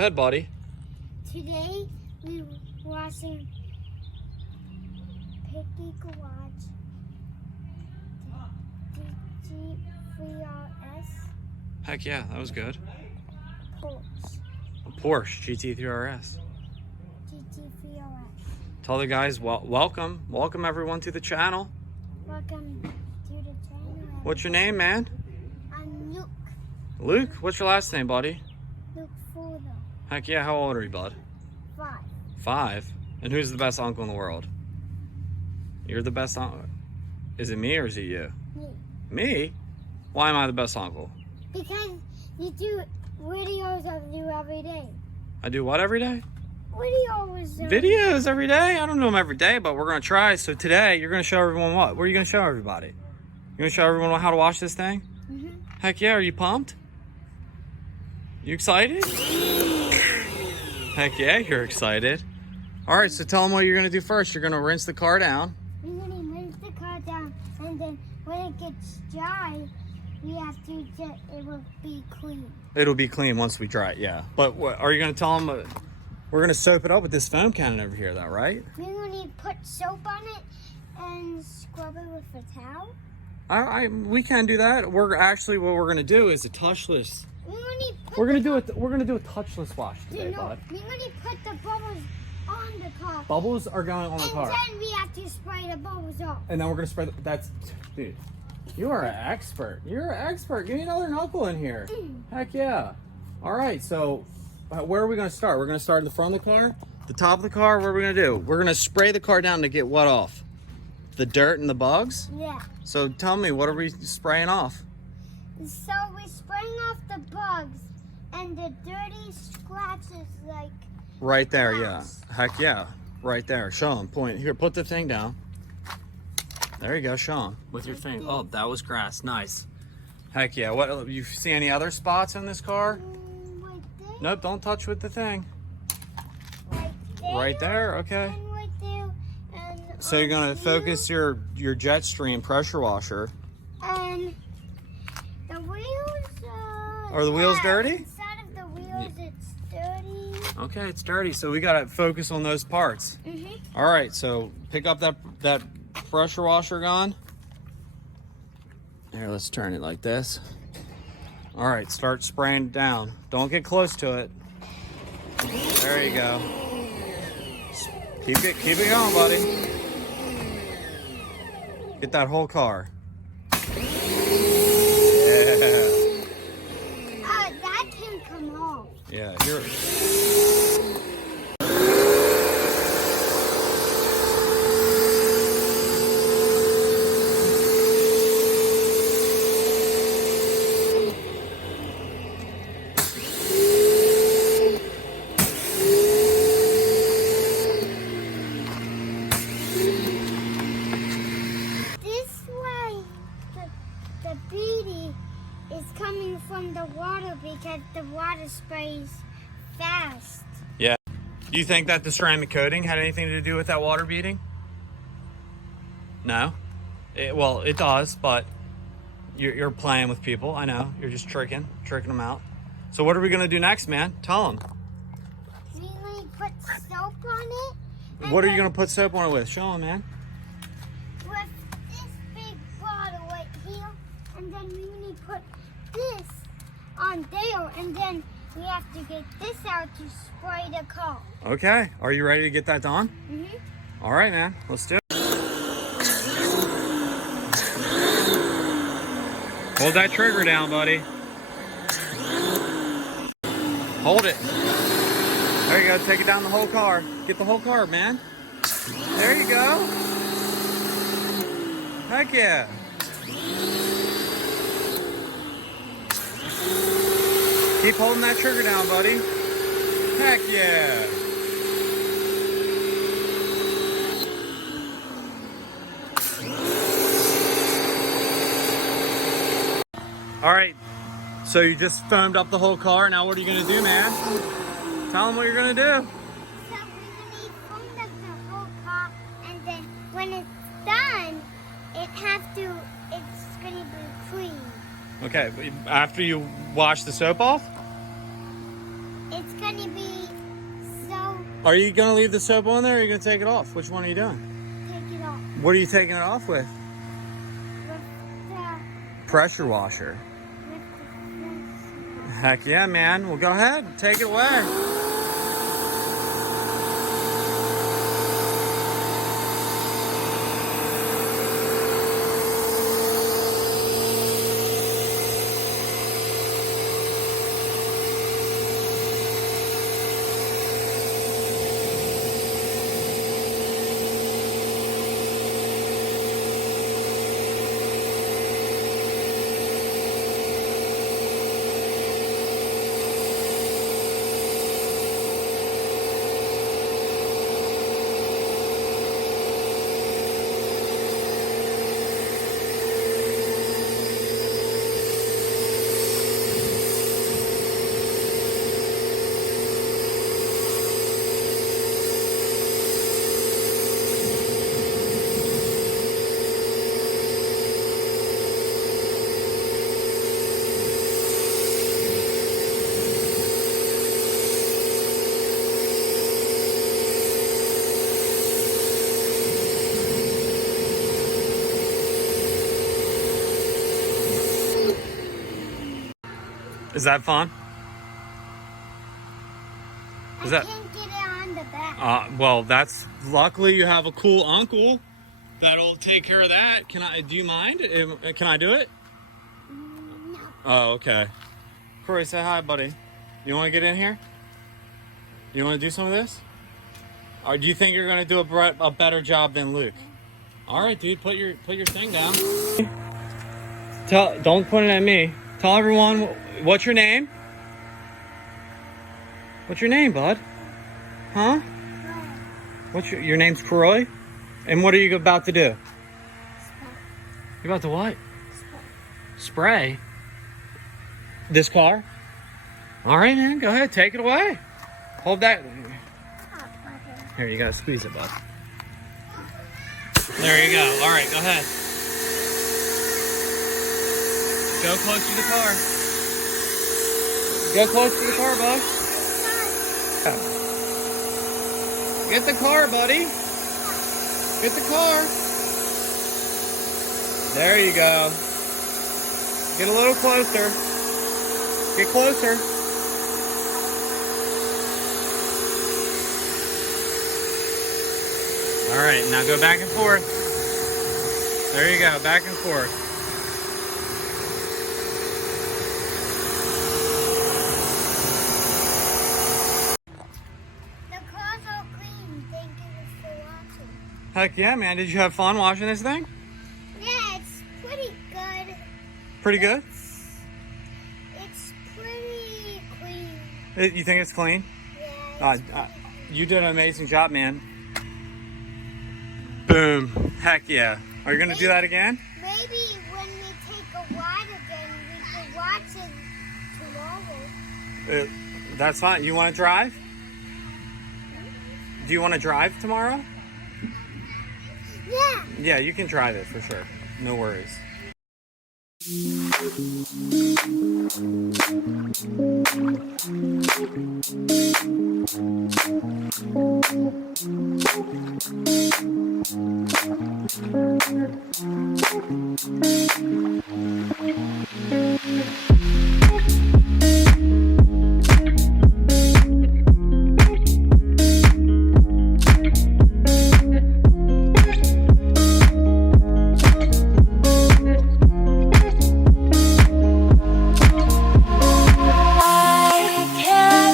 ahead, buddy. Today we washing Picky Garage GT3RS Heck yeah, that was good. Porsche A Porsche GT3RS. GT3RS. Tell the guys welcome everyone to the channel. Welcome to the channel. What's your name, man? I'm Luke. Luke. What's your last name, buddy? Luke Fuller. Heck yeah, how old are you, bud? 5. 5. And who's the best uncle in the world? You're the best uncle. Is it me or is it you? Me. Me? Why am I the best uncle? Because you do videos of you every day. I do what every day? Videos every day? I don't do them every day, but we're going to try. So today, you're going to show everyone what? What are you going to show everybody? You're going to show everyone how to wash this thing? Mm-hmm. Heck yeah, are you pumped? You excited? Heck yeah, you're excited. All right, so tell them what you're going to do first. You're going to rinse the car down. We're going to rinse the car down, and then when it gets dry, we have to it will be clean. It'll be clean once we dry it, yeah. But what, are you going to tell them... we're going to soap it up with this foam cannon over here, though, right? We're going to put soap on it and scrub it with a towel. We can do that. We're actually, what we're going to do is a touchless... We're going to do a touchless wash today, bud. We're going to put the bubbles on the car. Bubbles are going on the car. And then we have to spray the bubbles off. And then we're going to spray dude, you are an expert. You're an expert. Give me another knuckle in here. Heck yeah. All right, so where are we going to start? We're going to start in the front of the car? The top of the car, what are we going to do? We're going to spray the car down to get what off? The dirt and the bugs? Yeah. So tell me, what are we spraying off? So we're spraying off the bugs and the dirty scratches like... Right there, grass. yeah. Heck yeah. Right there. Show them. Point. Here, put the thing down. There you go. Show them with your thing. Oh, that was grass. Nice. Heck yeah. What? You see any other spots in this car? Right there. Nope. Don't touch with the thing. Right there. Right there. Okay. And right there. And So you're gonna focus your Jetstream pressure washer. And the wheels. Are the wheels dirty? Inside of the wheels, it's dirty. Okay, it's dirty. So we gotta focus on those parts. All right. So pick up that pressure washer gun. Here, let's turn it like this. All right, start spraying down. Don't get close to it. There you go. Keep it going, buddy. Get that whole car. Yeah. That can come off. Yeah, you're... The beauty is coming from the water because the water sprays fast. Yeah. Do you think that the ceramic coating had anything to do with that water beading? No? Well, it does, but you're playing with people. I know. You're just tricking them out. So what are we going to do next, man? Tell them. We're going to put soap on it. What are you going to put soap on it with? Show them, man. With this big bottle right here. And then we need to put this on there, and then we have to get this out to spray the car. Okay, are you ready to get that done? All right, man, let's do it. Hold that trigger down, buddy. Hold it. There you go, take it down the whole car. Get the whole car, man. There you go. Heck yeah. Keep holding that trigger down, buddy. Heck yeah. All right, so you just foamed up the whole car. Now what are you gonna do, man? Tell them what you're gonna do. So we're going to foam up the whole car, and then when it's done, it's going to be clean. Okay, after you wash the soap off? It's going to be Are you gonna leave the soap on there, or are you gonna take it off? Which one are you doing? Take it off. What are you taking it off with? With the, Pressure washer. with the Heck yeah, man. Well, go ahead, take it away. Is that fun? Is that? I can't get it on the back. Well, that's luckily you have a cool uncle that'll take care of that. Can I? Do you mind? Can I do it? No. Oh, okay. Corey, say hi, buddy. You want to get in here? You want to do some of this? Or do you think you're gonna do a better job than Luke? All right, dude. Put your thing down. Don't point it at me. Tell everyone what's your name. What's your name, bud? Huh? What's your name's Croy? And what are you about to do? You're about to what? Spray. This car? All right, man. Go ahead. Take it away. Hold that. Here, you gotta squeeze it, bud. There you go. All right, go ahead. Go close to the car. Go close to the car, bud. Get the car, buddy. Get the car. There you go. Get a little closer. Get closer. All right, now go back and forth. There you go, back and forth. The car's all clean. Thank you for watching. Heck yeah, man. Did you have fun watching this thing? Yeah, it's pretty good. Pretty good? It's pretty clean. You think it's clean? Yeah. It's You did an amazing job, man. Boom. Heck yeah. Are you going to do that again? Maybe when we take a ride again, we can watch it tomorrow. That's fine. You want to drive? Do you want to drive tomorrow? Yeah. Yeah, you can drive it for sure. No worries.